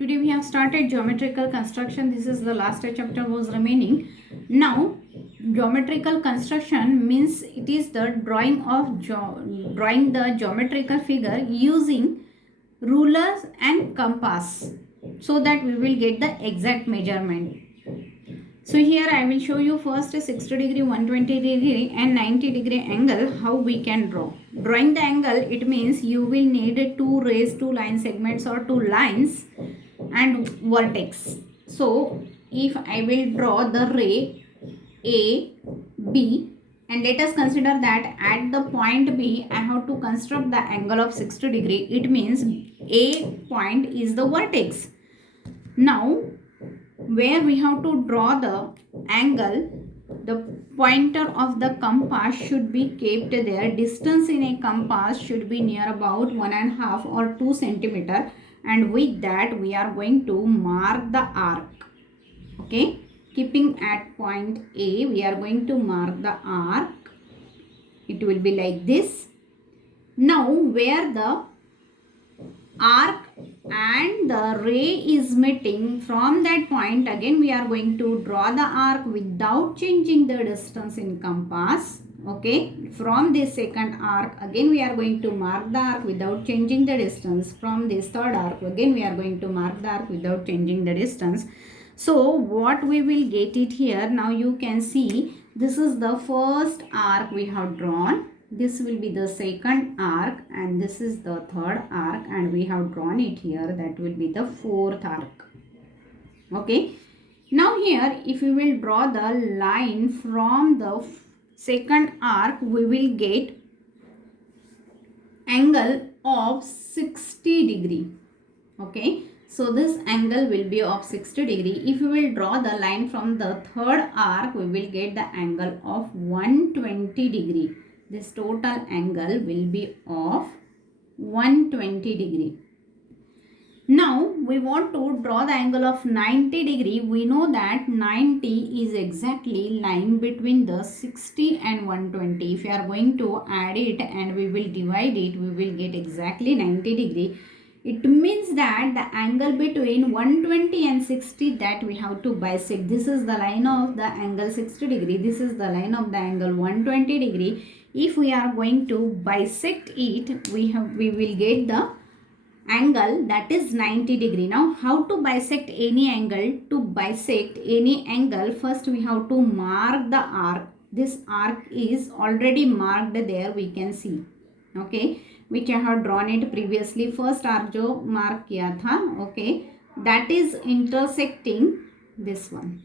Today we have started geometrical construction. This is the last chapter was remaining. Now geometrical construction means it is the drawing the geometrical figure using rulers and compass so that we will get the exact measurement. So here I will show you first a 60 degree, 120 degree and 90 degree angle how we can draw. Drawing the angle, it means you will need two rays, two line segments or two lines and vertex. So if I will draw the ray A, B, and let us consider that at the point B I have to construct the angle of 60 degree. It means A point is the vertex. Now where we have to draw the angle, the pointer of the compass should be kept there. Distance in a compass should be near about 1.5 or 2 centimeter, and with that we are going to mark the arc. Okay, keeping at point A, we are going to mark the arc. It will be like this. Now where the arc and the ray is meeting, from that point again we are going to draw the arc without changing the distance in compass. Okay, from this second arc again we are going to mark the arc without changing the distance. From this third arc again we are going to mark the arc without changing the distance. So what we will get it here, now you can see this is the first arc we have drawn. This will be the second arc and this is the third arc, and we have drawn it here. That will be the fourth arc. Okay. Now here if we will draw the line from the second arc, we will get angle of 60 degree. Okay. So this angle will be of 60 degree. If we will draw the line from the third arc, we will get the angle of 120 degree. This total angle will be of 120 degree. Now we want to draw the angle of 90 degree. We know that 90 is exactly line between the 60 and 120. If you are going to add it and we will divide it, we will get exactly 90 degree. It means that the angle between 120 and 60, that we have to bisect. This is the line of the angle 60 degree. This is the line of the angle 120 degree. If we are going to bisect it, we will get the angle that is 90 degree. Now how to bisect any angle? To bisect any angle, first we have to mark the arc. This arc is already marked there, we can see. Okay, which I have drawn it previously. First arc जो mark किया था, okay, that is intersecting this one.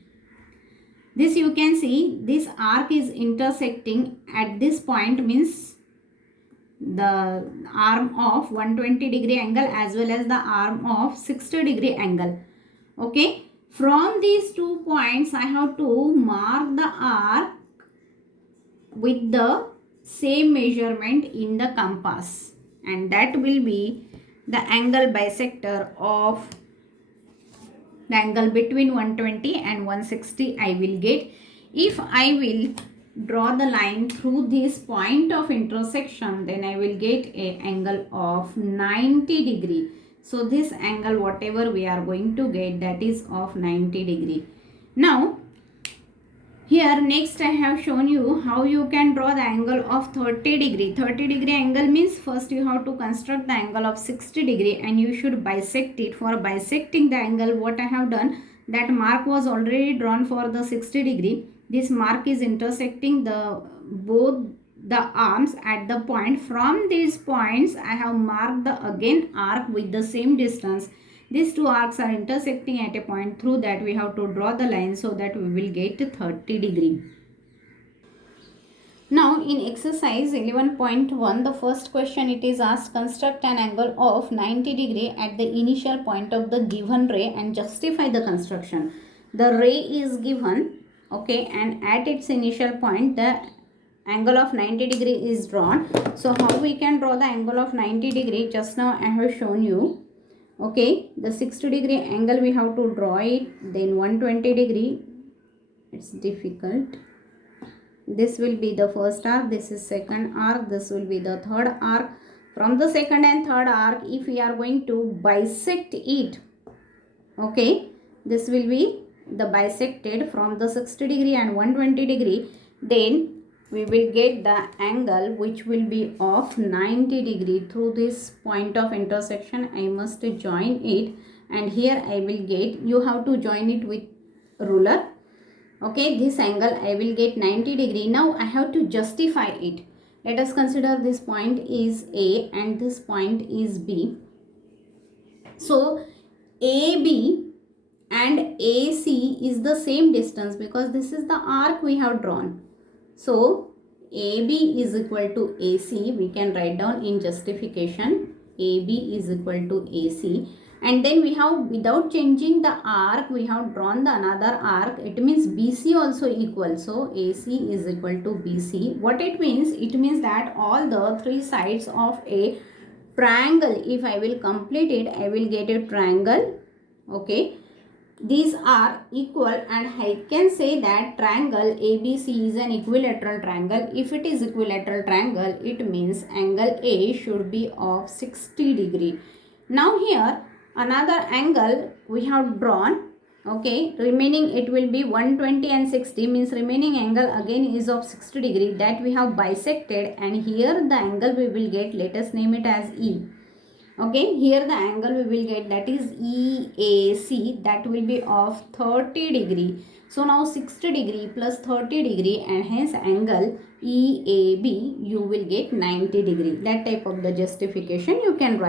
This you can see, this arc is intersecting at this point, means the arm of 120 degree angle as well as the arm of 60 degree angle. Okay, from these 2 points I have to mark the arc with the same measurement in the compass, and that will be the angle bisector of the angle between 120 and 160 I will get. If I will draw the line through this point of intersection, then I will get a angle of 90 degree. So this angle whatever we are going to get, that is of 90 degree. Now here next I have shown you how you can draw the angle of 30 degree. 30 degree angle means first you have to construct the angle of 60 degree and you should bisect it. For bisecting the angle, what I have done, that mark was already drawn for the 60 degree. This mark is intersecting both the arms at the point. From these points I have marked the again arc with the same distance. These two arcs are intersecting at a point, through that we have to draw the line so that we will get 30 degree. Now in exercise 11.1, the first question it is asked, construct an angle of 90 degree at the initial point of the given ray and justify the construction. The ray is given, okay, and at its initial point the angle of 90 degree is drawn. So how we can draw the angle of 90 degree? Just now I have shown you. Okay, the 60 degree angle we have to draw it, then 120 degree, it's difficult. This will be the first arc, this is second arc, this will be the third arc. From the second and third arc, if we are going to bisect it, Okay, this will be the bisected from the 60 degree and 120 degree. Then we will get the angle which will be of 90 degree. Through this point of intersection I must join it, and here I will get, you have to join it with ruler. Okay, this angle I will get 90 degree. Now I have to justify it. Let us consider this point is A and this point is B. So AB and AC is the same distance because this is the arc we have drawn. So AB is equal to AC. We can write down in justification AB is equal to AC. And then we have, without changing the arc, we have drawn the another arc. It means BC also equal. So AC is equal to BC. What it means? It means that all the three sides of a triangle, if I will complete it, I will get a triangle. Okay, these are equal, and I can say that triangle ABC is an equilateral triangle. If it is equilateral triangle, it means angle A should be of 60 degree. Now here another angle we have drawn. Okay, remaining it will be 120 and 60, means remaining angle again is of 60 degree, that we have bisected, and here the angle we will get, let us name it as E. Okay, here the angle we will get, that is EAC, that will be of 30 degree. So now 60 degree plus 30 degree, and hence angle EAB you will get 90 degree. That type of the justification you can write.